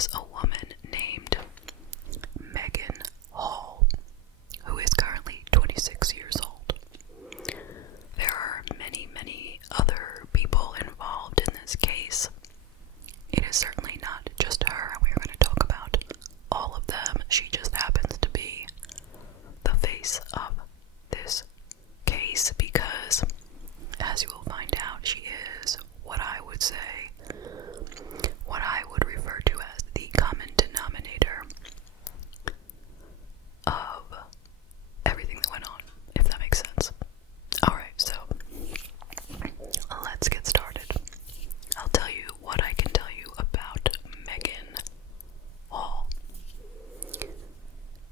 was a woman named Maegan Hall, who is currently 26 years old. There are many, many other people involved in this case. It is certainly not just her, and we're going to talk about all of them. She just happens to be the face of this case because, as you will find out, she is what I would refer to as the common denominator of everything that went on, if that makes sense. Alright, so let's get started. I'll tell you what I can tell you about Maegan Hall.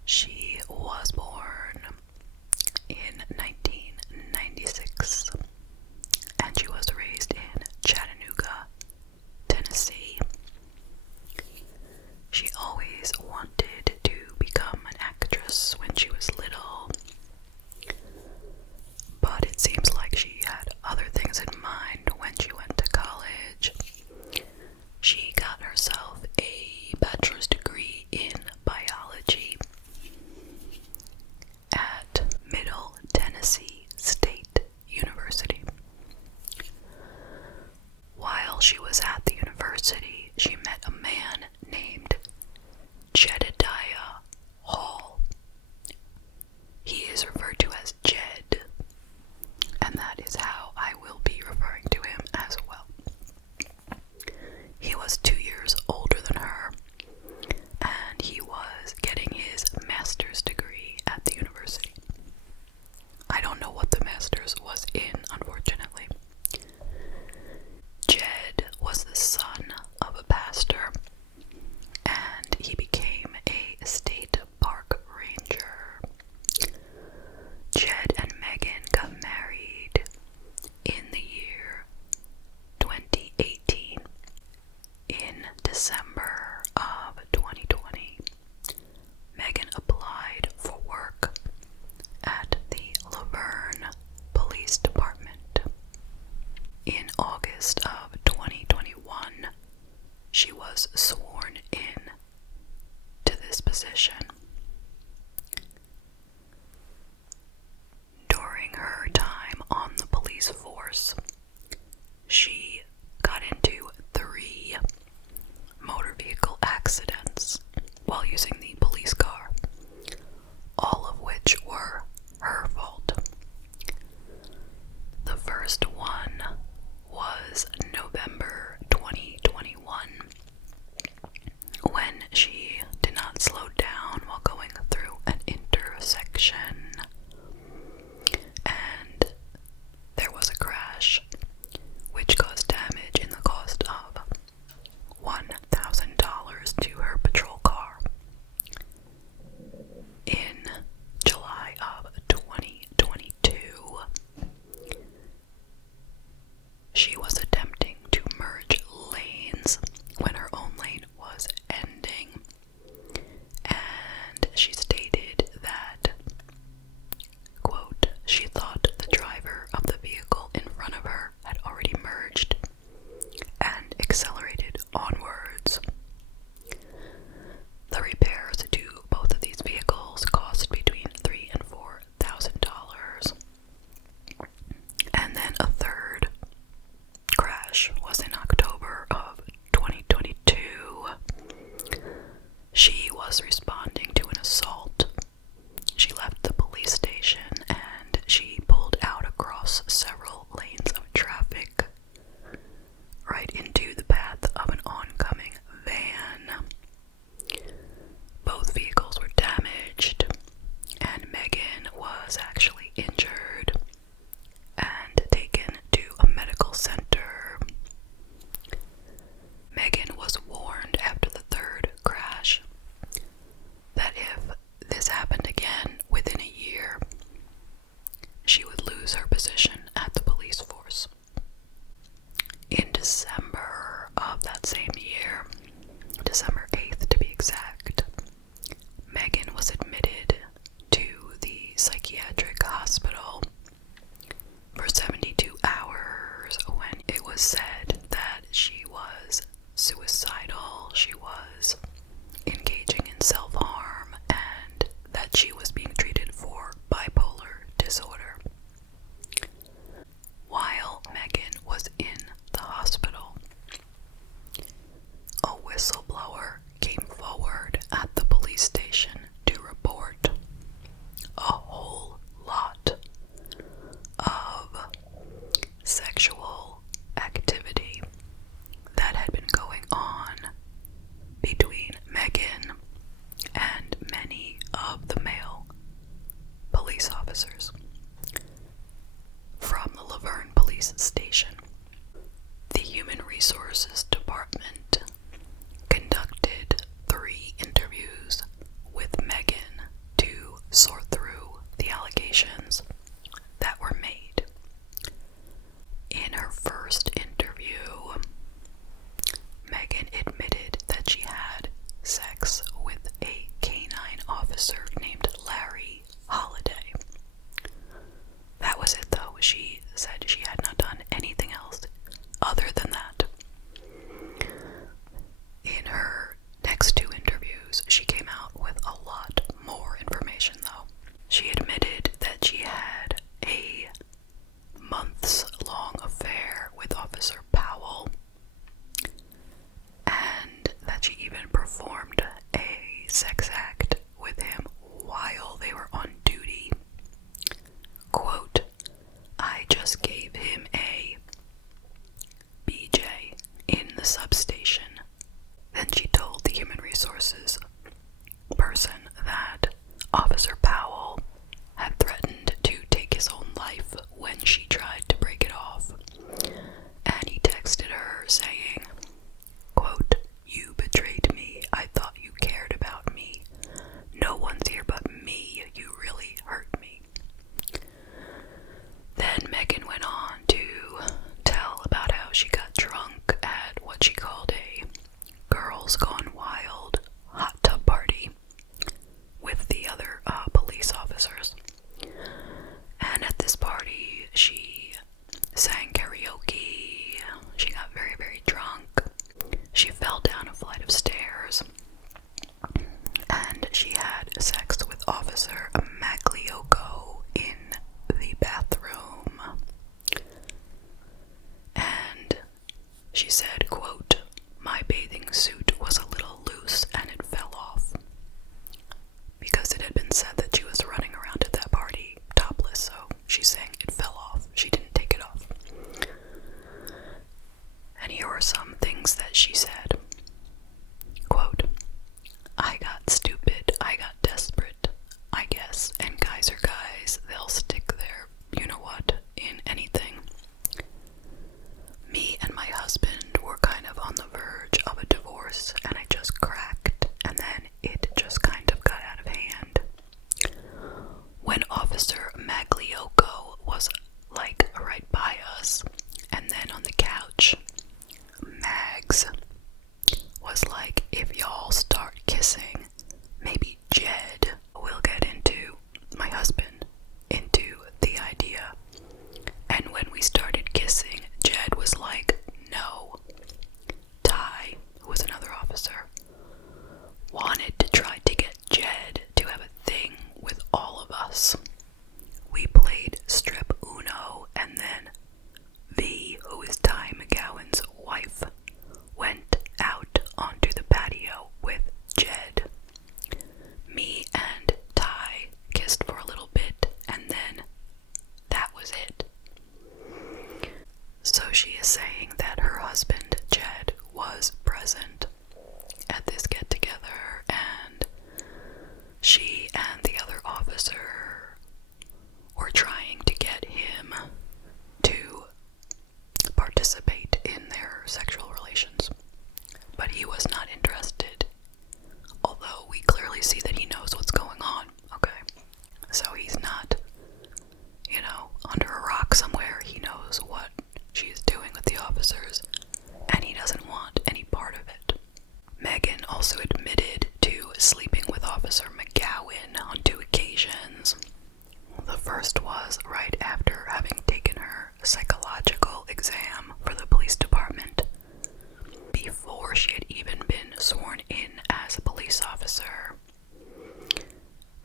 She was born in 1996, and she was raised in Chattanooga, Tennessee. She always wanted to become an actress when she was little, but it seems like she had other things in mind when she went to college. She got herself a bachelor's degree in biology at Middle Tennessee State University. While she was at the university, she met a man named Jedediah Hall. He is referred to as Jed, and that is how I will be referring to him as well. He was 2 years older than her, and he was getting his master's degree at the university. I don't know what the master's was in, unfortunately. Jed was the son of a pastor, and he became a state park ranger. Jed and Maegan got married in the year 2018. In December of 2020, Maegan applied for work at the LaVerne Police Department. In August of 2021, she was sworn in to this position. During her time on the police force, she got into 3 motor vehicle accidents while using the police car, all of which were her fault. The first one was November 2021. sex act with him while they were on duty. Quote, I just gave him a BJ in the substation. Then she told the human resources person that Officer Powell had threatened to take his own life when she tried to break it off. And he texted her saying, quote, you betrayed me. I thought you cared about me. No one's here but me. You really hurt me. Then Maegan went on to tell about how she got drunk at what she called a Girls Gone Wild hot tub party with the other police officers. And at this party, she sang karaoke. She got very, very drunk. She fell down a flight of stairs. And she had sex with Officer Magliocco in the bathroom. And she said, quote, my bathing suit was a little loose and it fell off. Because it had been said that she was running around at that party topless, so she's saying it fell off. She didn't take it off. And here are some things that she said. Quote, I got stupid, I got desperate, I guess, and guys are guys, they'll stick their you-know-what in anything. Me and my husband were kind of on the verge of a divorce, and I just cracked, and then it just kind of got out of hand. When Officer Magliocco was like right by us, and then on the couch, Mags was like, if y'all start kissing, maybe Jed will get into, my husband, into the idea. And when we started kissing, Jed was like, no. Ty, who was another officer, wanted to try to get Jed to have a thing with all of us. We played strip Uno, and then V, who is Ty McGowan's wife, went out onto the patio with Jed. Me and Ty kissed for a little bit, and then that was it. So she is saying that her husband, Jed, was present at this get-together, and she and the other officer were trying to get him to participate in their sexual relations. But he was not interested, although we clearly see that he knows what's going on, okay? So he's not, under a rock somewhere. He knows what she's doing with the officers, and he doesn't want any part of it. Maegan also admitted to sleeping with Officer McGowan on 2 occasions. The first was right after having taken her psychological exam for the police department, before she had even been sworn in as a police officer.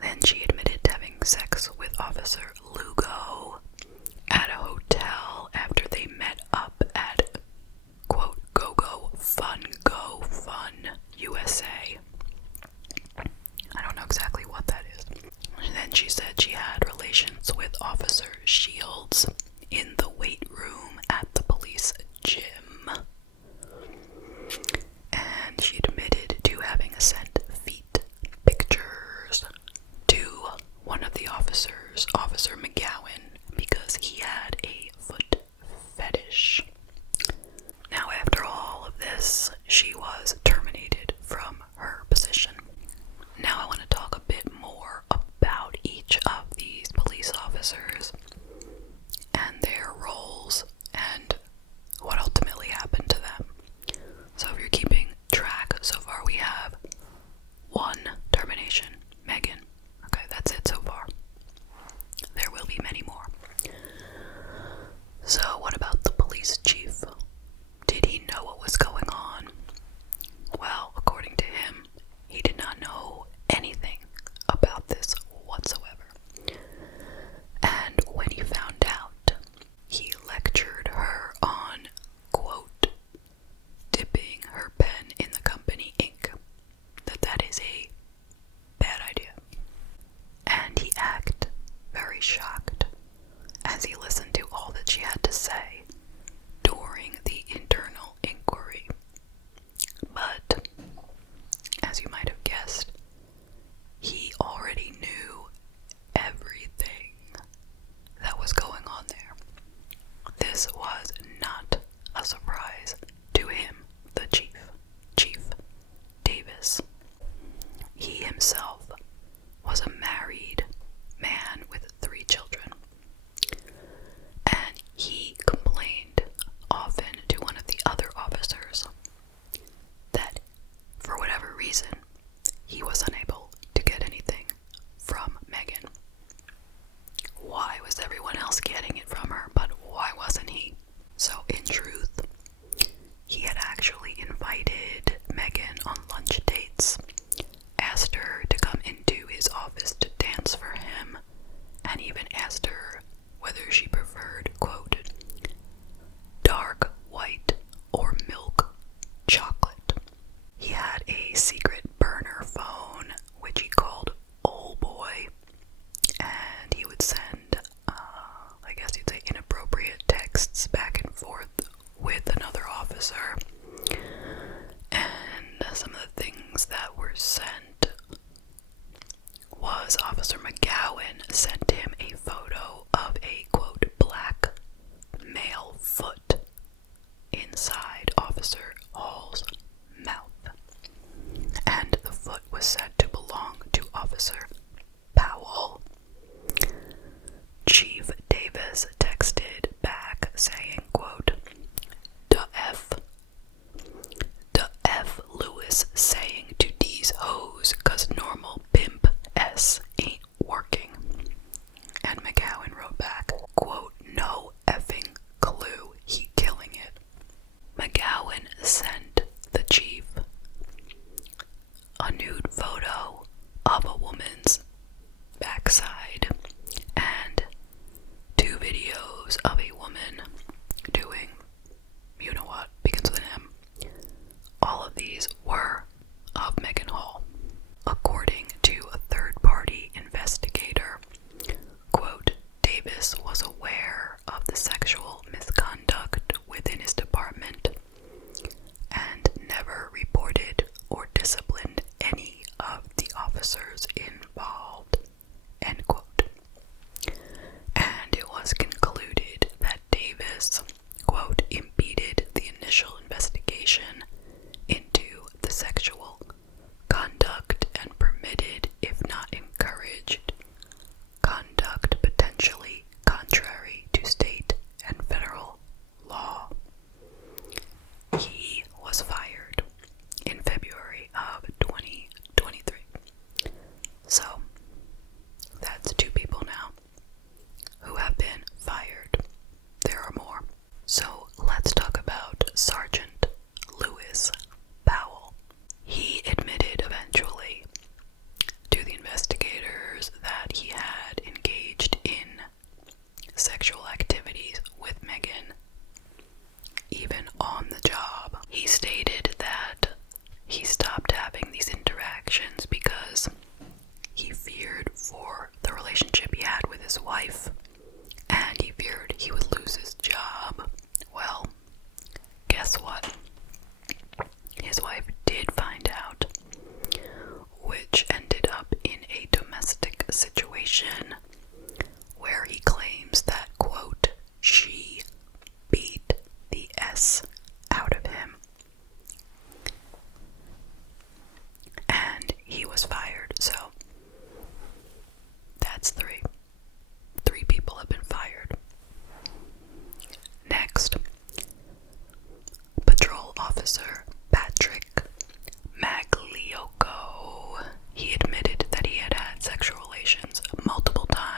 Then she admitted to having sex with Officer Lugo at a hotel after they met up at, quote, Go Fun USA. I don't know exactly what that is. And then she said she had relations with Officer as you might have guessed, he already knew everything that was going on there. This was not a surprise to him, the Chief Davis. He himself was a married man with 3 children, and he complained often to one of the other officers that, for whatever reason, he was unable to get anything from Maegan. Why was everyone else getting it from her, but why wasn't he? So, in truth, he had actually invited Maegan on lunch dates, asked her to come into his office to dance for him, and even asked her whether she preferred, quote, dark white or milk chocolate. He had a secret burner phone, which he called Old Boy, and he would send, I guess you'd say, inappropriate texts back and forth with another officer. And some of the things that were sent was Officer McGowan sent him a photo of a, quote, black male foot inside Officer Hall's mouth. And the foot was said to belong to Officer Powell. Chief Davis texted back saying, quote, "Da F Lewis saying to these hoes 'cause normal pimp S ain't working." And McGowan wrote back, quote, "No effing clue, he killing it." McGowan sent the chief a nude photo of a woman's backside and 2 videos of a woman doing, you know what, begins with an M. All of these were of Maegan Hall. According to a third-party investigator, quote, Davis was aware of the sexual misconduct within his department and never reported or disciplined any of the officers involved, end quote. And it was concluded that Davis, quote, impeded the initial investigation into the sexual conduct and permitted, if not encouraged, conduct potentially contrary to state and federal law. He was fired in February of 2023. So, that's 2 people now who have been fired. There are more. So, let's talk about Sergeant Lewis Powell. He admitted eventually to the investigators that he had engaged in sexual activities with Maegan, even on the job. He stated that he stopped having these interactions because he feared for the relationship he had with his wife, and he feared he would lose his job. Well, guess what? His wife did find out, which ended up in a domestic situation where he claims that, quote, she beat the S out of him. And he was fired, so that's 3. 3 people have been fired. Next, Patrol Officer Patrick Magliocco. He admitted that he had had sexual relations multiple times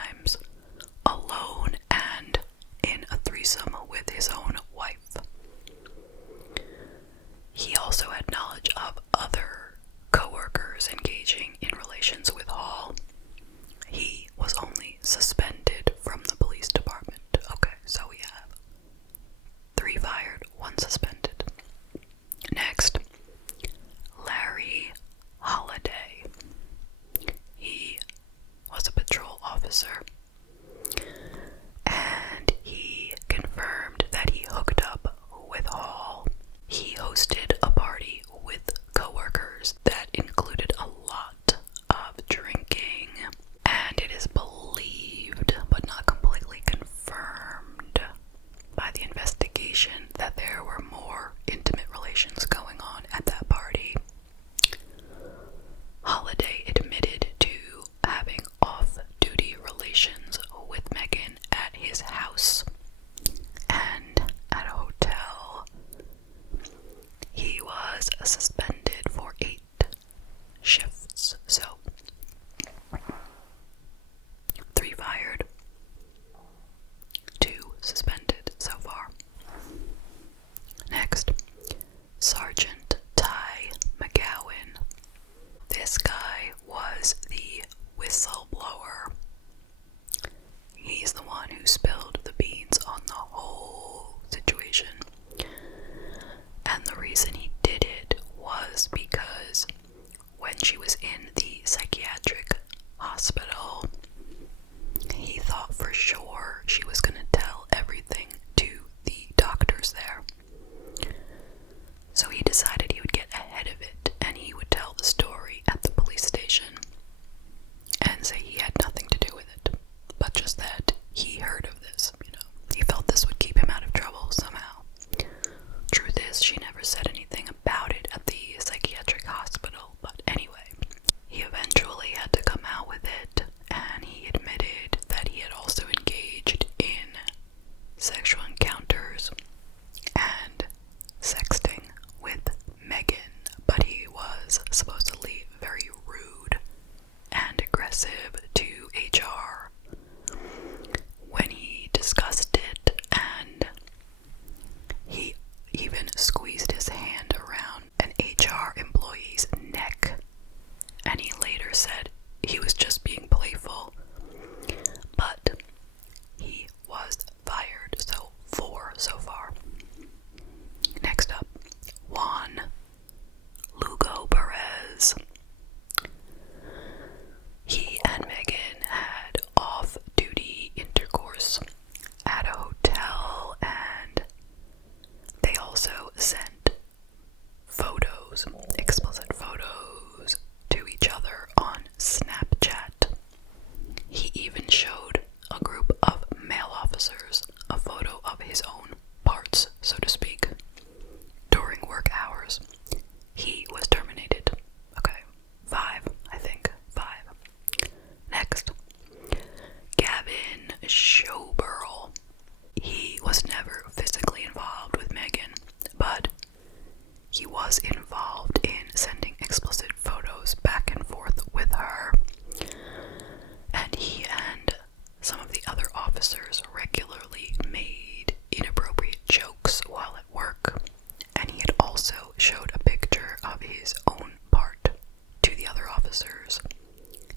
officers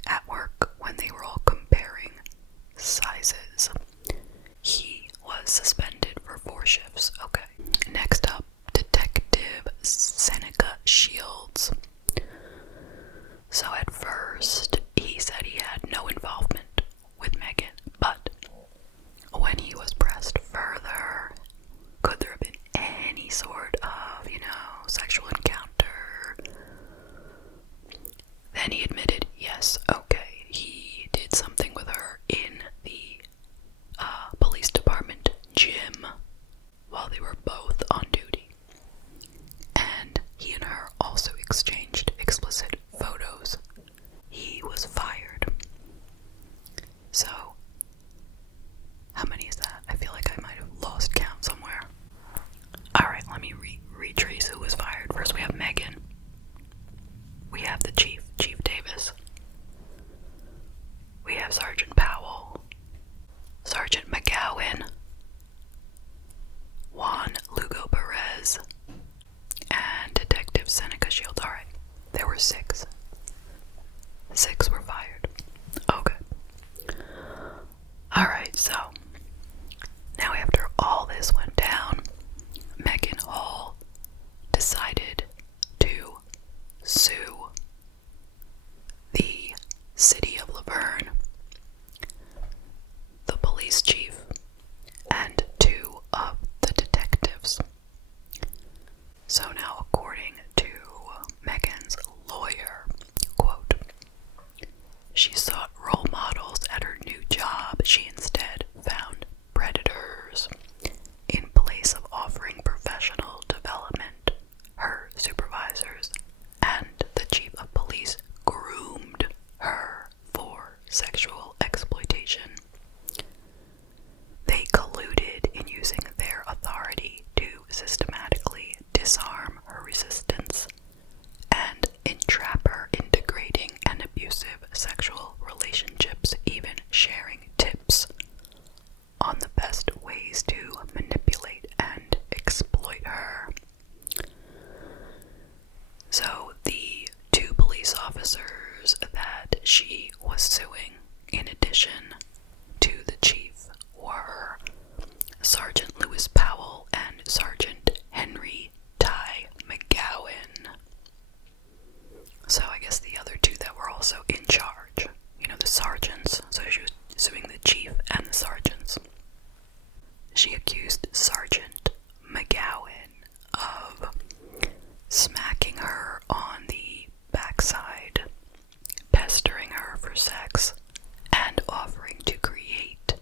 at work when they were all comparing sizes. He was suspended for 4 shifts. Okay. Next up, Detective Seneca Shields. So at first, he said he had no involvement with Maegan, but when he was pressed further, could there have been any sort of, sexual encounter? Then he admitted, yes, okay, he did something with her in the police department gym while they were both on duty. And he and her also exchanged explicit photos. He was fired. So, how many is that? I feel like I might have lost count somewhere. Alright, let me retrace who was fired. First we have Maegan. We have the Chief Davis. We have Sergeant Powell. Sergeant McGowan. Juan Lugo Perez. And Detective Seneca Shields. Alright, there were 6. 6 were fired. Okay. Alright, so now after all this went down, Maegan Hall decided to sue the city of LaVerne, the police chief, and 2 of the detectives. So now, according to Maegan's lawyer, quote, she sought role models at her new job. She instead found predators. In place of offering professional development, her supervisors and the chief of police groomed her for sexual exploitation. They colluded in using their authority to systematically disarm her resistance and entrap her in degrading and abusive sexual relationships, even sharing tips on the best ways to manipulate and exploit her. So the 2 police officers that she was suing, in addition to the chief, were Sergeant Lewis Powell and Sergeant Henry Ty McGowan. So I guess the other 2 that were also in charge, the sergeants. So she was suing the chief and the sergeants. She accused Sergeant McGowan of smacking her on the backside, pestering her for sex, and offering to create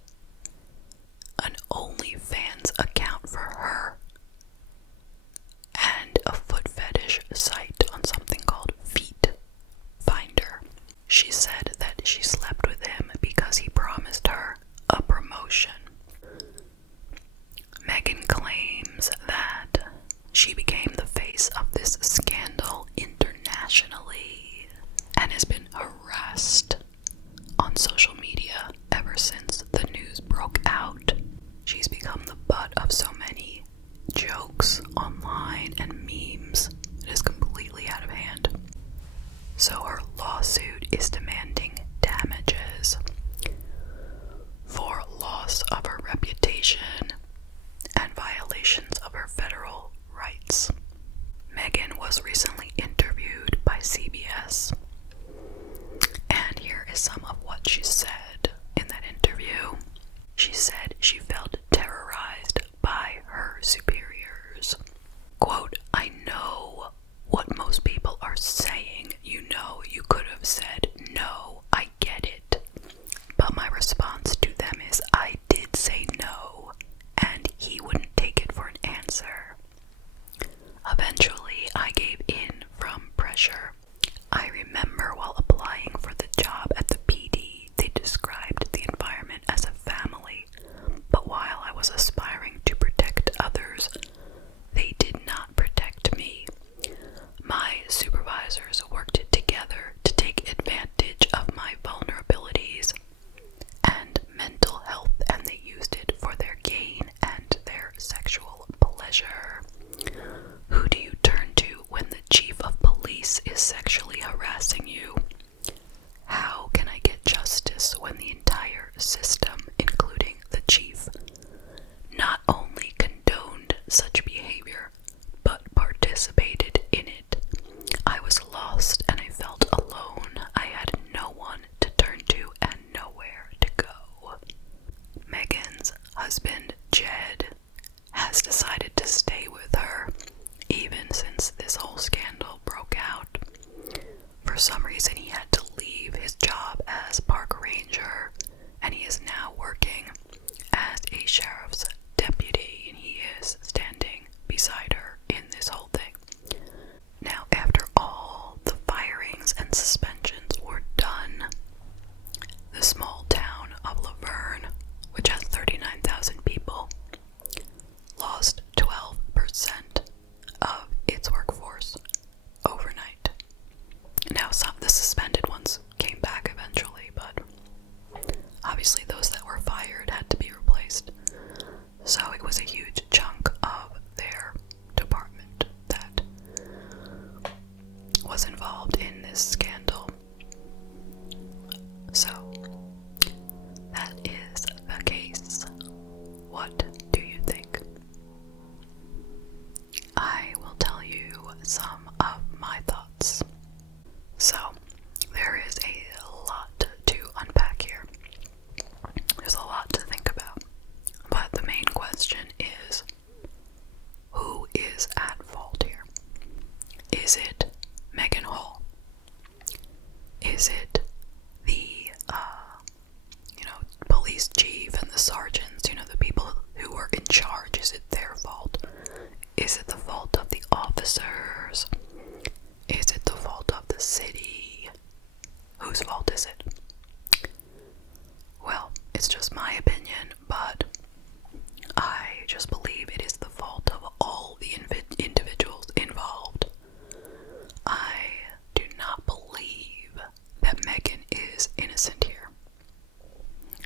an OnlyFans account for her and a foot fetish site on something called Feet Finder. She said that she slept with him because he promised her a promotion. Maegan claims that she became the face of this scandal internationally and has been harassed on social media ever since the news broke out. She's become the butt of so many jokes online and memes. It is completely out of hand. So her lawsuit is demanding damages for loss of her reputation and violations of her federal rights. Maegan was recently interviewed by CBS, and here is some of what she said in that interview. She said she felt terrorized by her superiors. Quote, I know what most people are saying. You could have said no, I get it. But my response to them is I did say no, and he wouldn't take it for an answer. Eventually, I gave in from pressure. I remember while applying for the job at the PD, they described the environment as a family, but while I was aspiring to protect others, they did not protect me. My supervisors worked together to take advantage reason he had to leave his job as park ranger, and he is now working as a sheriff's deputy, and he is standing beside her in this whole thing. Now, after all the firings and suspensions were done, the small town of LaVerne, which has 39,000 people, lost 12% of its workforce overnight. Now, some of the suspended ones came back eventually, but obviously those that were fired had to be replaced. So it was a huge chunk of their department that was involved in this scandal. So, that is the case. What do you think? I will tell you some of my thoughts. So, there is a lot to unpack here. There's a lot to think about. But the main question is, who is at fault here? Is it Maegan Hall? Is it the, police chief and the sergeants, the people who were in charge? Is it their fault? Is it the fault of the officers? Is it the fault of the city? Whose fault is it? Well, it's just my opinion, but I just believe it is the fault of all the individuals involved. I do not believe that Maegan is innocent here.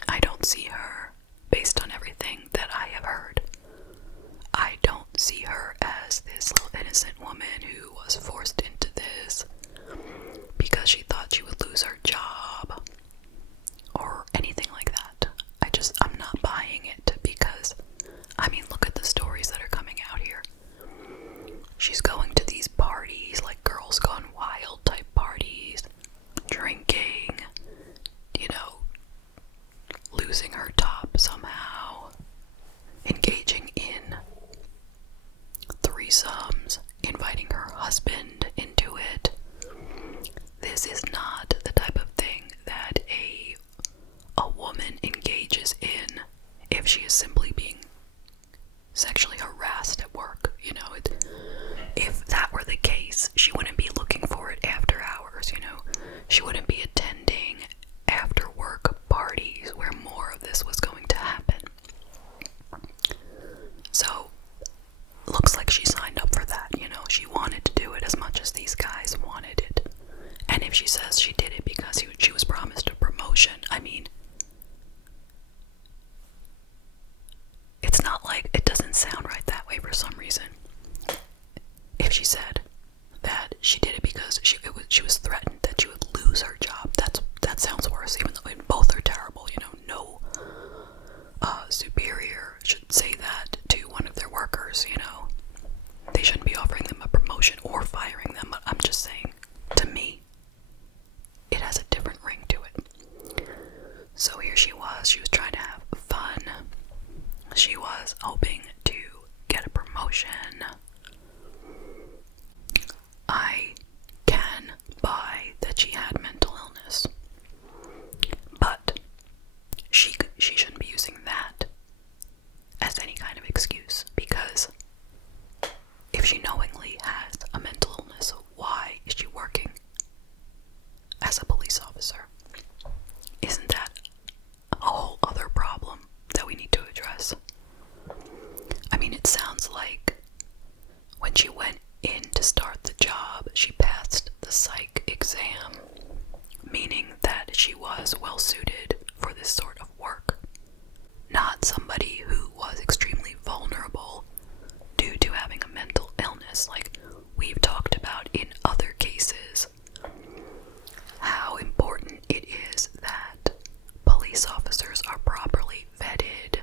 I don't see her, based on everything that I have heard, I don't see her as this little innocent woman who was forced into this because she thought she would lose her job or anything like that. I'm not buying it because, look at the stories that are coming out here. She's going to these parties, like Girls Gone Wild type parties, drinking, losing her top somehow, engaging in threesomes, inviting her husband into it. This is not the type of thing that a woman engages in if she is simply being sexually harassed at work. If that were the case, she wouldn't be looking for it after hours. She wouldn't be attending after work parties where more of this was going to happen. So, looks like she signed up for that. She wanted to do it as much as these guys wanted it. And if she says she did it because she was promised a promotion, it's not like, it doesn't sound right that way for some reason. If she said that she did it because she was threatened that she would lose her job, that sounds worse, even though both are terrible. No superior should say that to one of their workers. They shouldn't be offering them a promotion or firing them, but I'm just saying, to me, it has a different ring to it. So here she was trying to have fun. She was hoping to get a promotion. I can buy that she had mental illness, but she shouldn't be using that as any kind of excuse, because if she knowingly has a mental illness, why is she working as a police officer? Isn't that a whole other problem that we need to address? It sounds like when she went in to start the job, she passed the psych exam, meaning that she was well suited for this sort of work. Not somebody who was extremely vulnerable due to having a mental illness, like we've talked about in other cases. How important it is that police officers are properly vetted,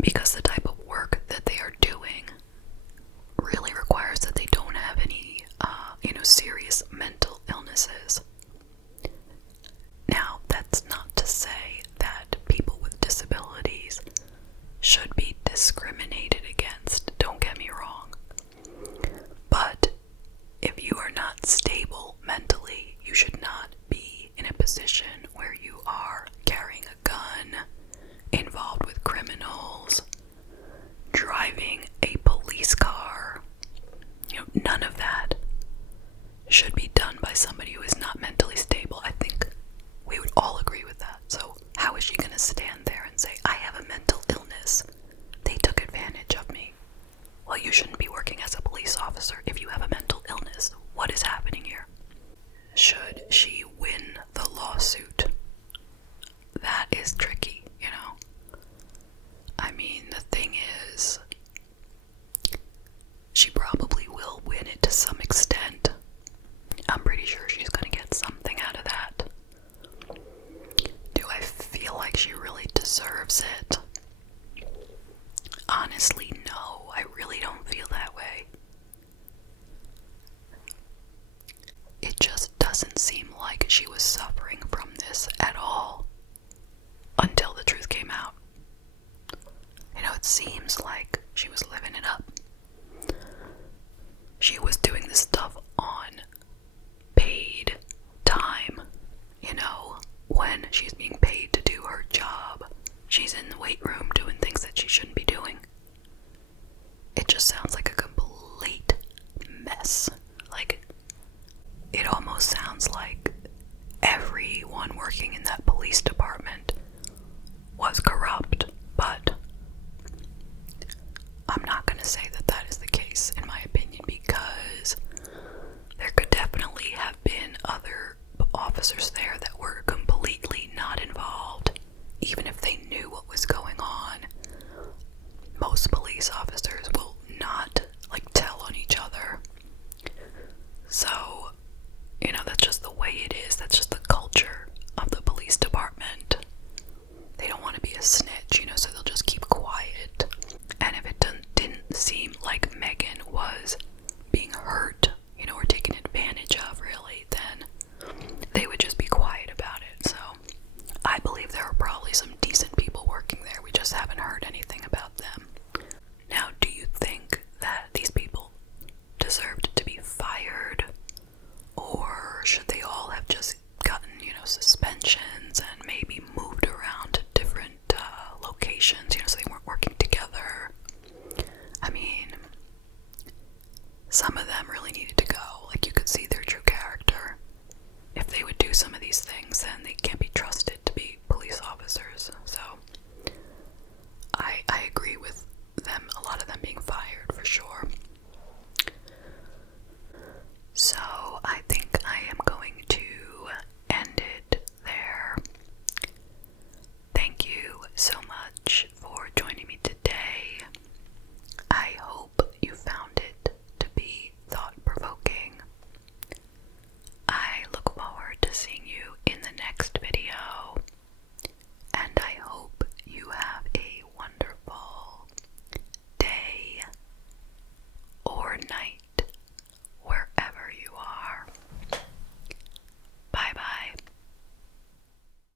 because the type of work that they are doing really requires that they don't have any, serious mental illnesses. Now, be done by somebody who is not mentally stable. I think we would all agree with that. So how is she going to stand there and say, I have a mental illness, they took advantage of me? Well, you shouldn't be working as a police officer if you have a mental illness. What is happening here? Should she win the lawsuit? That is tricky, you know? I mean, the thing is, she probably will win it to some extent. I'm pretty sure she's gonna get something out of that. Do I feel like she really deserves it? Honestly, no, I really don't feel that way. It just doesn't seem like she was suffering from this at all until the truth came out. You know, it seems like she was living it up. She was doing this stuff on paid time, you know, when she's being paid to do her job. She's in the weight room doing things that she shouldn't be doing. It just sounds like a complete mess. Like, it almost sounds like everyone working in that police department was corrupt, but I'm not going to say that that is the case, in my opinion, because there could definitely have been other officers there that were completely not involved, even if they knew what was going on. Most police officers will not, like, tell on each other. So, you know, that's just the way it is. That's just the culture of the police department. They don't want to be a snitch, you know, so they'll just keep quiet. And if it didn't seem like Maegan was being hurt, you know, or taken advantage of, really, then they would just be quiet about it. So I believe there are probably some decent people working there. We just haven't heard anything about them. Now, do you think that these people deserved to be fired? Or should they all have just gotten, you know, suspensions?